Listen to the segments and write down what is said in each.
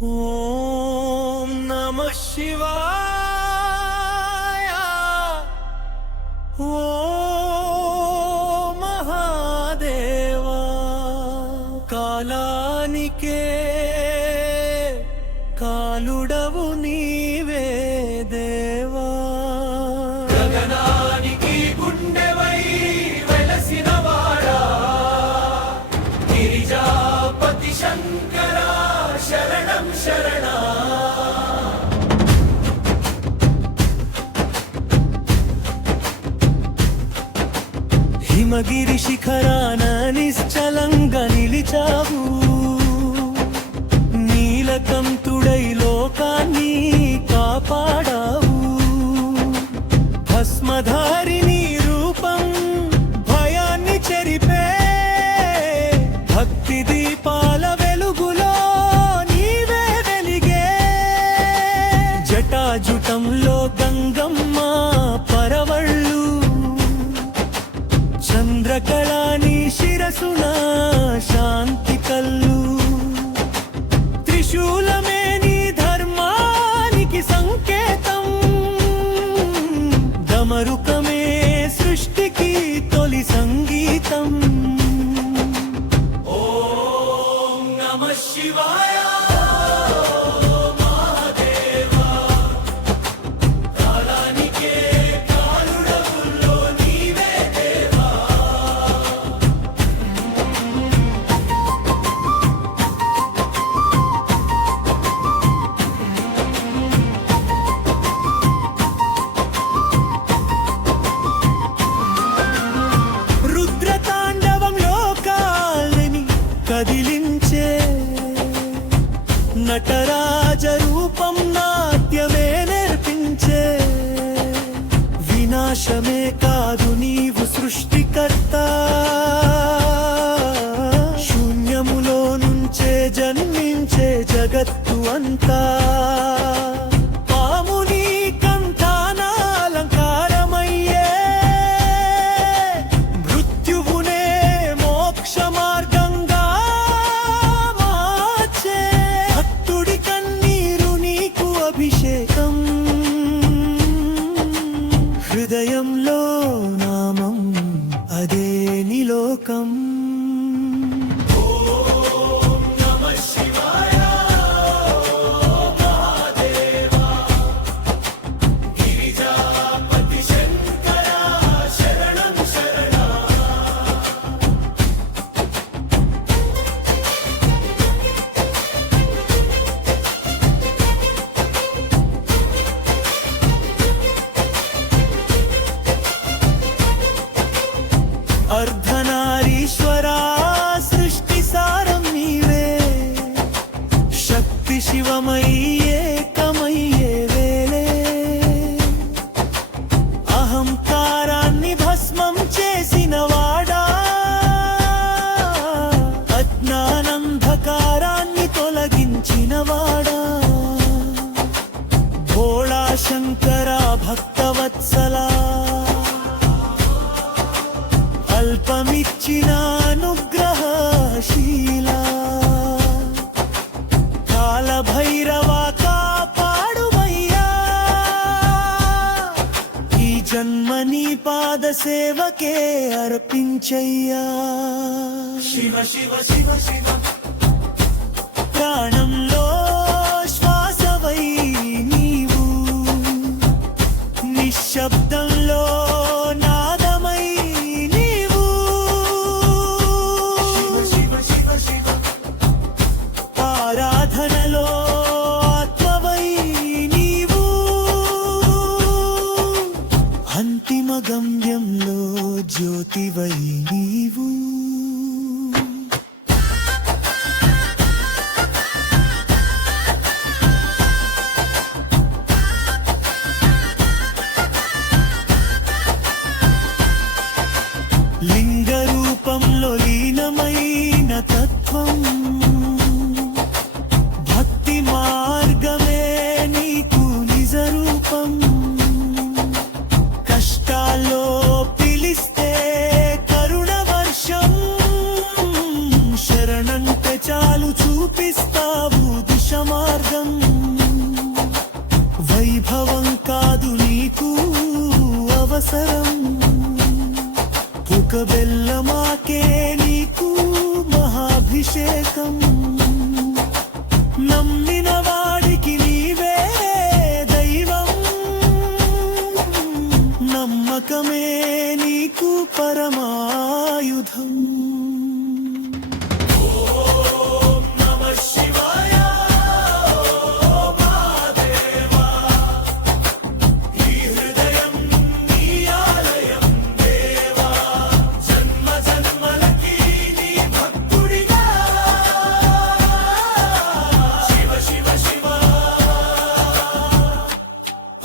ఓం నమ శివాయ. ఓ మహాదేవా. కాలానికే కాలుడవు నీవే దేవా. గగనానికి గుండెవై వెలసిన వాడా. గిరిజాపతి శంకర హిమగిరి శిఖరాన నిశ్చలంగా నిలిచావు. ఓం నమ అంతా. పాముని కంఠానాలంకారమయ్యే మృత్యువునే మోక్ష మార్గంగా మార్చే. భక్తుడి కన్నీరు నీకు అభిషేకం. హృదయంలో నామం అదే నిలోకం అర్ధనారీశ్వరా అల్పమిచ్చిన అనుగ్రహశీలా. కాలభైరవా కాపాడుమయ్యా. ఈ జన్మని పాద సేవకే అర్పించయ్యా. శివ శివ శివ శివ. ప్రాణంలో శ్వాసవై నీవు. నిశ్శబ్దంలో అవసరం. ఒక బెల్లమాకే నీకు మహాభిషేకం. నమ్మిన వాడికి నీవే దైవం. నమ్మకమే నీకు పరమాయుధం.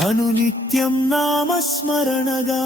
అనునిత్యం నామస్మరణగా.